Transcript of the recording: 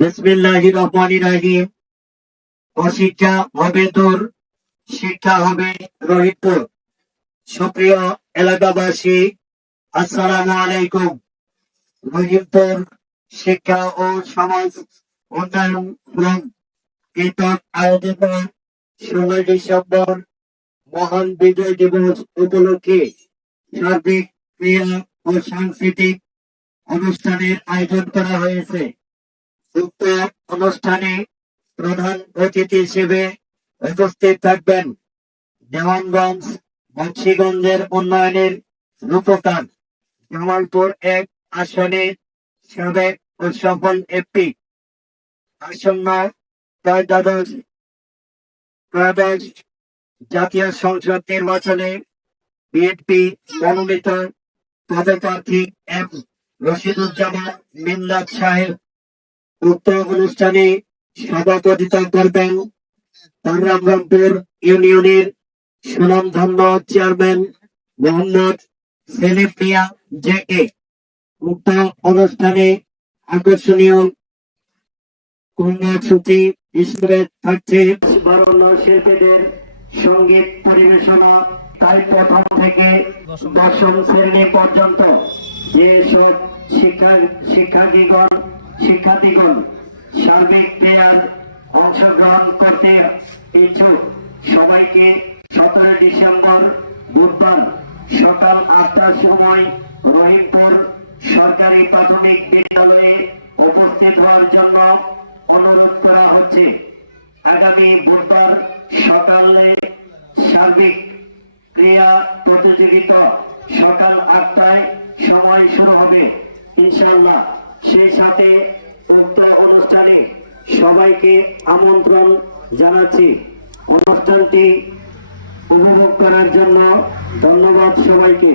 বিসমিল্লাহির রহমানির রহিম। অশিক্ষা হবে দূর, শিক্ষা হবে রহিতপুর। সুপ্রিয় এলাকাবাসী, আসসালামু আলাইকুম। রহিমপুর শিক্ষা ও সমাজ উন্নয়ন ফোরাম কৃতক আয়োজিত 16 ডিসেম্বর মহান বিজয় দিবস উপলক্ষে সার্বিক ক্রীড়া ও সাংস্কৃতিক অনুষ্ঠানের আয়োজন করা হয়েছে। উক্ত অনুষ্ঠানে প্রধান অতিথি হিসেবে উপস্থিত থাকবেন দেওয়ানগঞ্জ বংশীগঞ্জের উন্নয়নের রূপকার, জামালপুর 1 আসনে সাবেক ও সফল এমপি, আসন্ন ত্রয়োদশ জাতীয় সংসদ নির্বাচনে বিএনপি মনোনীত পদপ্রার্থী এম রশিদুজ্জামান মিল্লাত সাহেব। উক্ত অনুষ্ঠানে সভাপতিত্ব করবেন রামপুর ইউনিয়নের সুনামধন্য চেয়ারম্যান মোহাম্মদ সেলিম মিয়া জেকে। উক্ত অনুষ্ঠানে আকর্ষণীয় কর্মসূচি হিসেবে থাকছে বরেণ্য শিল্পীদের সঙ্গীত পরিবেশনা। তাই প্রথম থেকে দশম শ্রেণী পর্যন্ত যেসব শিক্ষার্থীগণ সার্বিক ক্রীড়ার অংশগ্রহণ করতে ইচ্ছুক সবাইকে 17 ডিসেম্বর বুধবার সকাল 8টার সময় রহিমপুর সরকারি প্রাথমিক বিদ্যালয়ে উপস্থিত হওয়ার জন্য অনুরোধ করা হচ্ছে। আগামী বুধবার সকালে সার্বিক ক্রীড়া প্রতিযোগিতা সকাল 8টায় সময় শুরু হবে ইনশাআল্লাহ। সেই সাথে উক্ত অনুষ্ঠানে সবাইকে আমন্ত্রণ জানাচ্ছি। অনুষ্ঠানটি উপভোগ করার জন্য ধন্যবাদ সবাইকে।